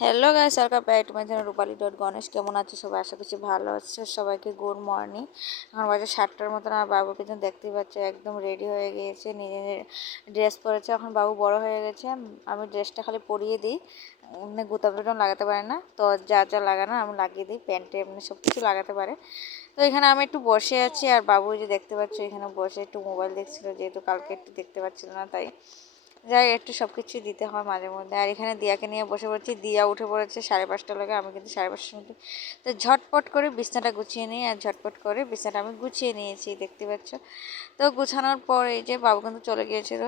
Hello guys, welcome back to my channel Rupali dot Ganesh. কেমন আছে সবাই? আশা করছি ভালো আছে। সবাইকে গুড মর্নিং। এখন বাজে 7টার মতন। আর বাবুকে কিন্তু দেখতেই পাচ্ছে, একদম রেডি হয়ে গিয়েছে, নিজের ড্রেস পরেছে। এখন বাবু বড় হয়ে গেছে, আমি ড্রেসটা খালি পরিয়ে দিই, এমনি গুতাম টুতাম লাগাতে পারে না, তো যা যা লাগানো আমি লাগিয়ে দিই, প্যান্টে এমনি সব কিছু লাগাতে পারে। তো এখানে আমি একটু বসে আছি, আর বাবু যে দেখতে পাচ্ছি এখানে বসে একটু মোবাইল দেখছিল, যেহেতু কালকে একটু দেখতে পাচ্ছিল না, তাই যাই একটু সব কিছুই দিতে হয় মাঝে মধ্যে। আর এখানে দিয়াকে নিয়ে বসে পড়েছি, দিয়া উঠে পড়েছে 5:30 লাগে, আমি কিন্তু 5:30 মধ্যে। তো ঝটপট করে বিছনাটা গুছিয়ে নিই, আর ঝটপট করে বিছনাটা আমি গুছিয়ে নিয়েছি, দেখতে পাচ্ছ। তো গুছানোর পর এই যে বাবু কিন্তু চলে গিয়েছিল।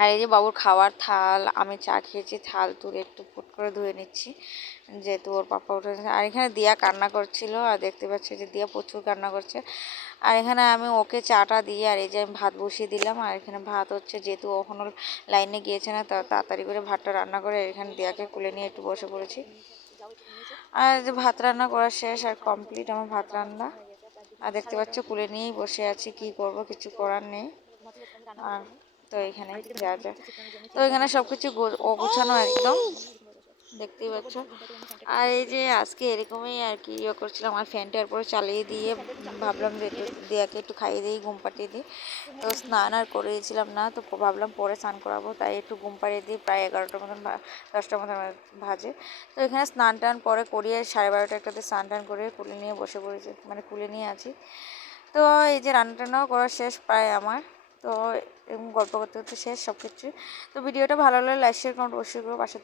আর এই যে বাবুর খাওয়ার থাল, আমি চা খেয়েছি, থাল তুলে একটু ফুট করে ধুয়ে নিচ্ছি, যেহেতু ওর পাপা উঠে। আর এখানে দিয়া কান্না করছিল, আর দেখতে পাচ্ছি যে দিয়া প্রচুর কান্না করছে। আর এখানে আমি ওকে চাটা দিয়ে, আর এই যে আমি ভাত বসিয়ে দিলাম। আর এখানে ভাত হচ্ছে, যেহেতু এখনও লাইনে গিয়েছে না, তাড়াতাড়ি করে ভাতটা রান্না করে এখানে দিয়াকে কুলে নিয়ে একটু বসে পড়েছি। আর যে ভাত রান্না করা শেষ আর কমপ্লিট আমার ভাত রান্না। আর দেখতে পাচ্ছ কুলে নিয়েই বসে আছি, কি করব, কিছু করার নেই। আর তো এখানে যা যা, তো এখানে সব কিছু অগোছানো একদম, দেখতেই পাচ্ছ। আর এই যে আজকে এরকমই আর কি ইয়ে করছিলাম, আর ফ্যানটা এরপরে চালিয়ে দিয়ে ভাবলাম যে একটু দিয়াকে একটু খাইয়ে দিই, ঘুম পাঠিয়ে দিই। তো স্নান আর করেছিলাম না, তো ভাবলাম পরে স্নান করাবো, তাই একটু ঘুম পাড়িয়ে দিই। প্রায় 11টার মতন 10টার মতন ভাজে। তো এখানে স্নান টান পরে করিয়ে 12:30 একটাতে স্নান টান করে কুলে নিয়ে বসে পড়েছি, মানে কুলে নিয়ে আছি। তো এই যে রান্না টান্নাও করা শেষ প্রায় আমার। তো এরকম গল্প করতে করতে শেষ সব কিছু। তো ভিডিওটা ভালো লাগলে লাইক শেয়ার কমেন্ট অবশ্যই করো, পাশে